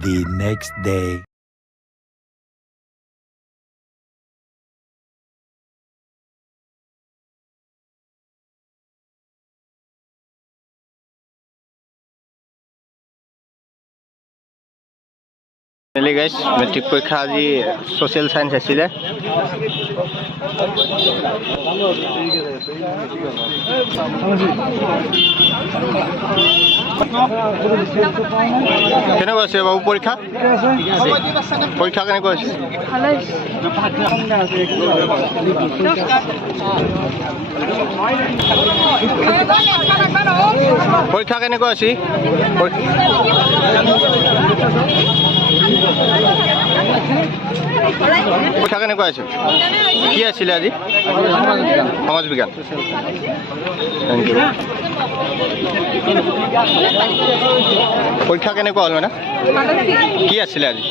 The next day. Really guys, metric পৰীক্ষা আজি social science আছিলে কেনেকুৱা আছে বাবু পৰীক্ষা পৰীক্ষা কেনেকুৱা আছে পৰীক্ষা কেনেকুৱা আছে পৰীক্ষা কেনেকুৱা আছিল কি আছিলে আজি সমাজ বিজ্ঞান থেংক ইউ পৰীক্ষা কেনেকুৱা হ'ল মানে কি আছিলে আজি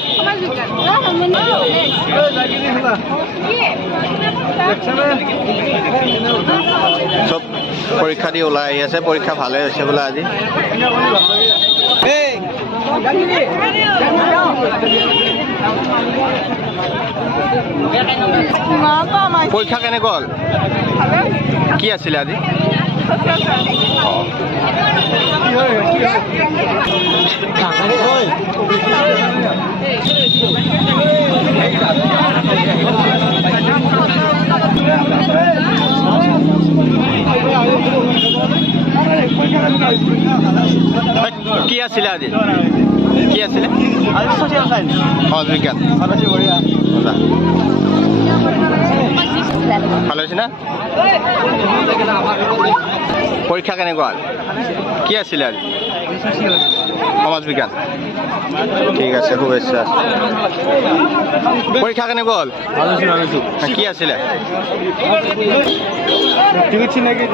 চব পৰীক্ষা দি ওলাই আহি আছে পৰীক্ষা ভালে হৈছে বোলে আজি পৰীক্ষা কেনেকুৱা হ'ল কি আছিলে আজি কি আছিলে আজি কি আছিলে সমাজ বিজ্ঞান ভালো হৈছে না পৰীক্ষা কেনেকুৱা হ'ল কি আছিলে আজি সমাজ বিজ্ঞান ঠিক আছে শুভেচ্ছা পৰীক্ষা কেনেকুৱা হ'ল কি আছিলে তুমি চিনাকি